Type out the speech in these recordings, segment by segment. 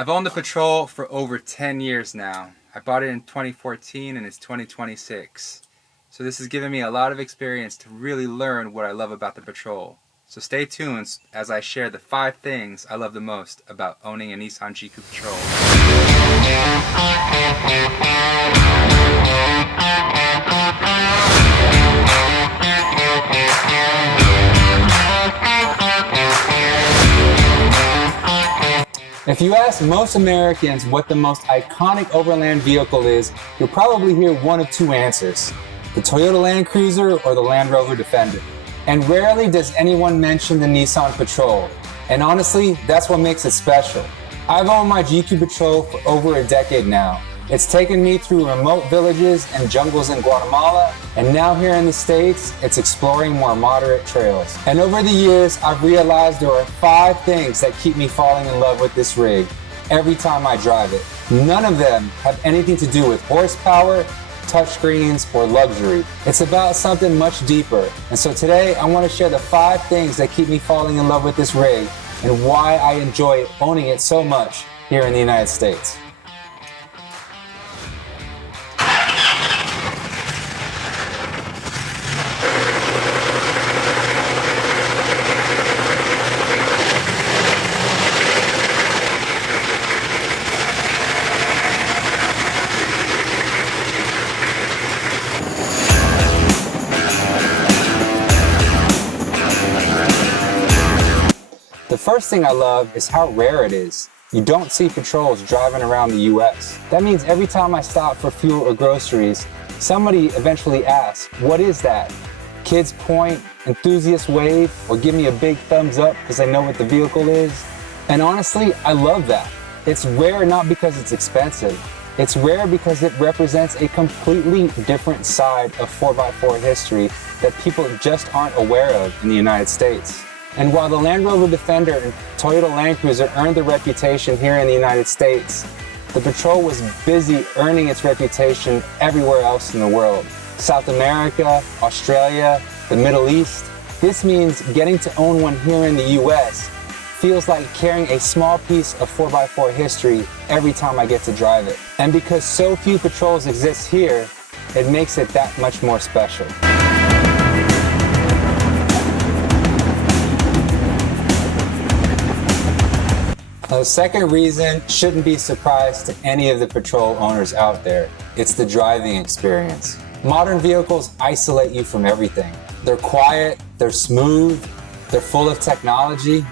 I've owned the Patrol for over 10 years now. I bought it in 2014 and it's 2026. So this has given me a lot of experience to really learn what I love about the Patrol. So stay tuned as I share the 5 things I love the most about owning a Nissan GQ Patrol. If you ask most Americans what the most iconic Overland vehicle is, you'll probably hear one of 2 answers: the Toyota Land Cruiser or the Land Rover Defender. And rarely does anyone mention the Nissan Patrol. And honestly, that's what makes it special. I've owned my GQ Patrol for over a decade now. It's taken me through remote villages and jungles in Guatemala, and now here in the States, it's exploring more moderate trails. And over the years, I've realized there are 5 things that keep me falling in love with this rig every time I drive it. None of them have anything to do with horsepower, touchscreens, or luxury. It's about something much deeper. And so today, I want to share the 5 things that keep me falling in love with this rig and why I enjoy owning it so much here in the United States. The first thing I love is how rare it is. You don't see Patrols driving around the US. That means every time I stop for fuel or groceries, somebody eventually asks, "What is that?" Kids point, enthusiast wave, or give me a big thumbs up because they know what the vehicle is. And honestly, I love that. It's rare not because it's expensive. It's rare because it represents a completely different side of 4x4 history that people just aren't aware of in the United States. And while the Land Rover Defender and Toyota Land Cruiser earned their reputation here in the United States, the Patrol was busy earning its reputation everywhere else in the world. South America, Australia, the Middle East. This means getting to own one here in the US feels like carrying a small piece of 4x4 history every time I get to drive it. And because so few Patrols exist here, it makes it that much more special. The second reason shouldn't be a surprise to any of the Patrol owners out there. It's the driving experience. Modern vehicles isolate you from everything. They're quiet, they're smooth, they're full of technology.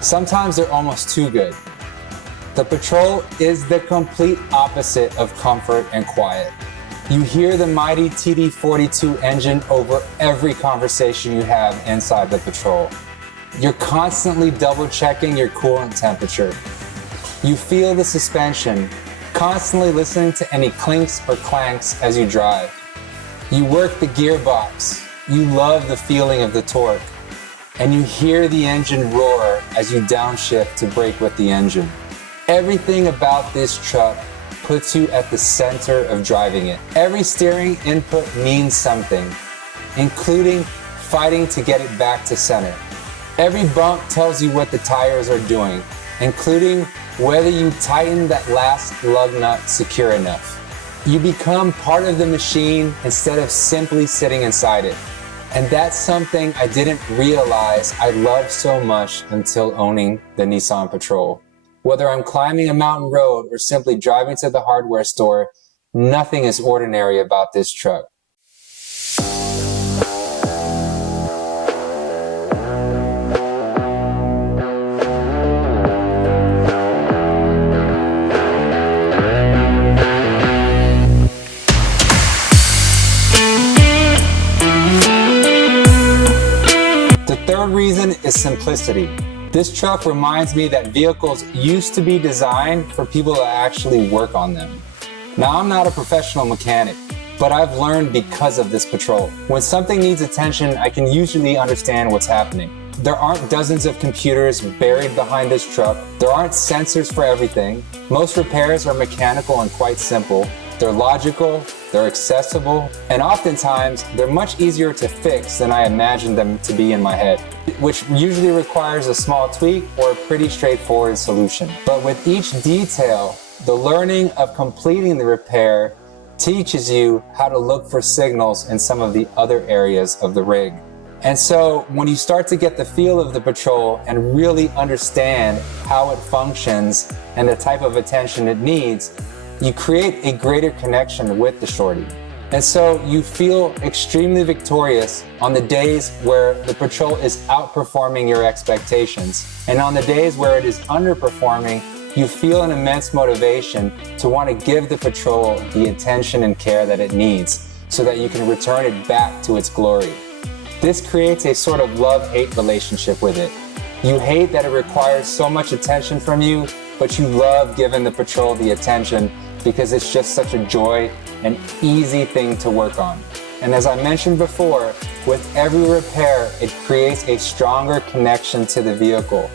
Sometimes they're almost too good. The Patrol is the complete opposite of comfort and quiet. You hear the mighty TD42 engine over every conversation you have inside the Patrol. You're constantly double checking your coolant temperature. You feel the suspension, constantly listening to any clinks or clanks as you drive. You work the gearbox. You love the feeling of the torque. And you hear the engine roar as you downshift to brake with the engine. Everything about this truck puts you at the center of driving it. Every steering input means something, including fighting to get it back to center. Every bump tells you what the tires are doing, including whether you tighten that last lug nut secure enough. You become part of the machine instead of simply sitting inside it. And that's something I didn't realize I loved so much until owning the Nissan Patrol. Whether I'm climbing a mountain road or simply driving to the hardware store, nothing is ordinary about this truck. Third reason is simplicity. This truck reminds me that vehicles used to be designed for people to actually work on them. Now, I'm not a professional mechanic, but I've learned because of this Patrol. When something needs attention, I can usually understand what's happening. There aren't dozens of computers buried behind this truck. There aren't sensors for everything. Most repairs are mechanical and quite simple. They're logical, they're accessible, and oftentimes they're much easier to fix than I imagined them to be in my head, which usually requires a small tweak or a pretty straightforward solution. But with each detail, the learning of completing the repair teaches you how to look for signals in some of the other areas of the rig. And so when you start to get the feel of the Patrol and really understand how it functions and the type of attention it needs, you create a greater connection with the Shorty. And so you feel extremely victorious on the days where the Patrol is outperforming your expectations. And on the days where it is underperforming, you feel an immense motivation to want to give the Patrol the attention and care that it needs so that you can return it back to its glory. This creates a sort of love-hate relationship with it. You hate that it requires so much attention from you, but you love giving the Patrol the attention because it's just such a joy and easy thing to work on. And as I mentioned before, with every repair, it creates a stronger connection to the vehicle.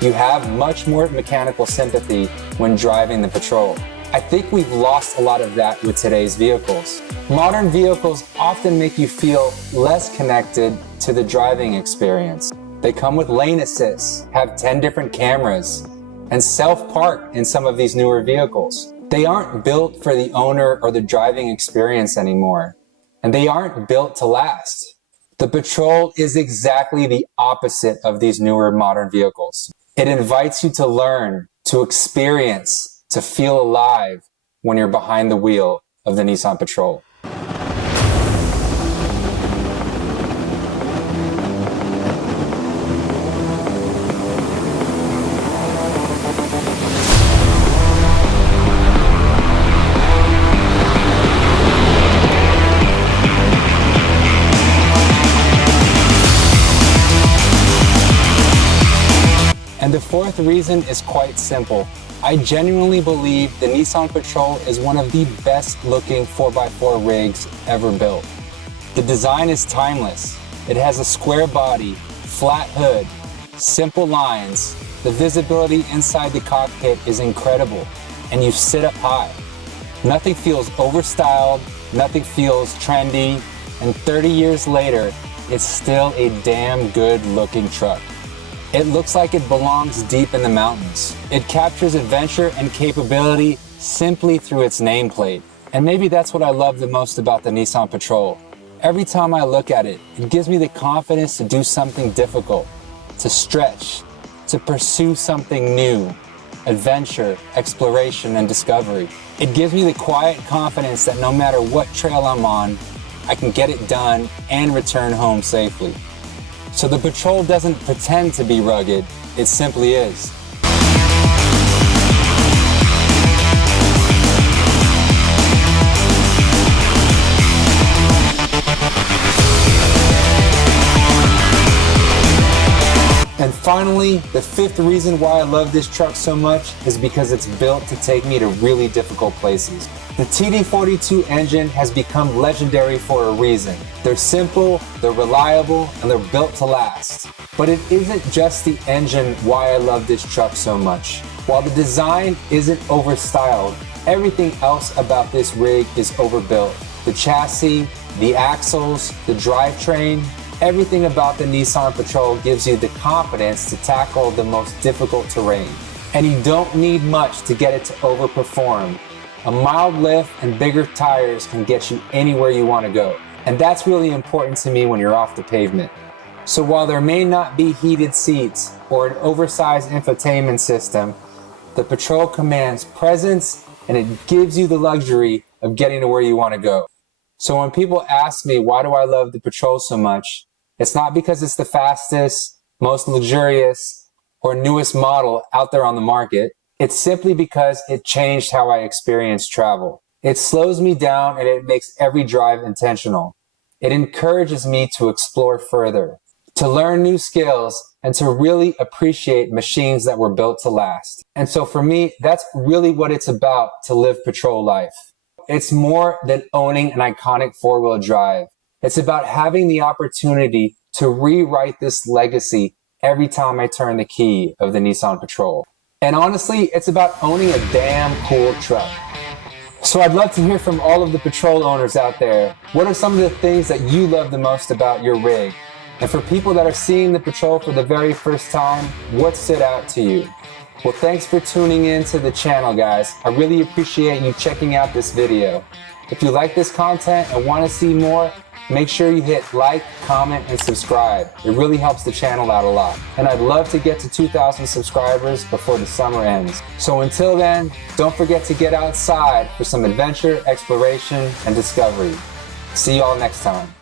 You have much more mechanical sympathy when driving the Patrol. I think we've lost a lot of that with today's vehicles. Modern vehicles often make you feel less connected to the driving experience. They come with lane assist, have 10 different cameras, and self-park in some of these newer vehicles. They aren't built for the owner or the driving experience anymore, and they aren't built to last. The Patrol is exactly the opposite of these newer modern vehicles. It invites you to learn, to experience, to feel alive when you're behind the wheel of the Nissan Patrol. And the fourth reason is quite simple. I genuinely believe the Nissan Patrol is one of the best looking 4x4 rigs ever built. The design is timeless. It has a square body, flat hood, simple lines. The visibility inside the cockpit is incredible, and you sit up high. Nothing feels overstyled, nothing feels trendy, and 30 years later, it's still a damn good looking truck. It looks like it belongs deep in the mountains. It captures adventure and capability simply through its nameplate. And maybe that's what I love the most about the Nissan Patrol. Every time I look at it, it gives me the confidence to do something difficult, to stretch, to pursue something new, adventure, exploration, and discovery. It gives me the quiet confidence that no matter what trail I'm on, I can get it done and return home safely. So the Patrol doesn't pretend to be rugged, it simply is. And finally, the fifth reason why I love this truck so much is because it's built to take me to really difficult places. The TD42 engine has become legendary for a reason. They're simple, they're reliable, and they're built to last. But it isn't just the engine why I love this truck so much. While the design isn't overstyled, everything else about this rig is overbuilt. The chassis, the axles, the drivetrain, everything about the Nissan Patrol gives you the confidence to tackle the most difficult terrain. And you don't need much to get it to overperform. A mild lift and bigger tires can get you anywhere you want to go. And that's really important to me when you're off the pavement. So while there may not be heated seats or an oversized infotainment system, the Patrol commands presence and it gives you the luxury of getting to where you want to go. So when people ask me, why do I love the Patrol so much? It's not because it's the fastest, most luxurious, or newest model out there on the market. It's simply because it changed how I experience travel. It slows me down and it makes every drive intentional. It encourages me to explore further, to learn new skills, and to really appreciate machines that were built to last. And so for me, that's really what it's about to live Patrol life. It's more than owning an iconic four-wheel drive. It's about having the opportunity to rewrite this legacy every time I turn the key of the Nissan Patrol. And honestly, it's about owning a damn cool truck. So I'd love to hear from all of the Patrol owners out there. What are some of the things that you love the most about your rig? And for people that are seeing the Patrol for the very first time, what stood out to you? Well, thanks for tuning in to the channel, guys. I really appreciate you checking out this video. If you like this content and want to see more, make sure you hit like, comment, and subscribe. It really helps the channel out a lot. And I'd love to get to 2,000 subscribers before the summer ends. So until then, don't forget to get outside for some adventure, exploration, and discovery. See y'all next time.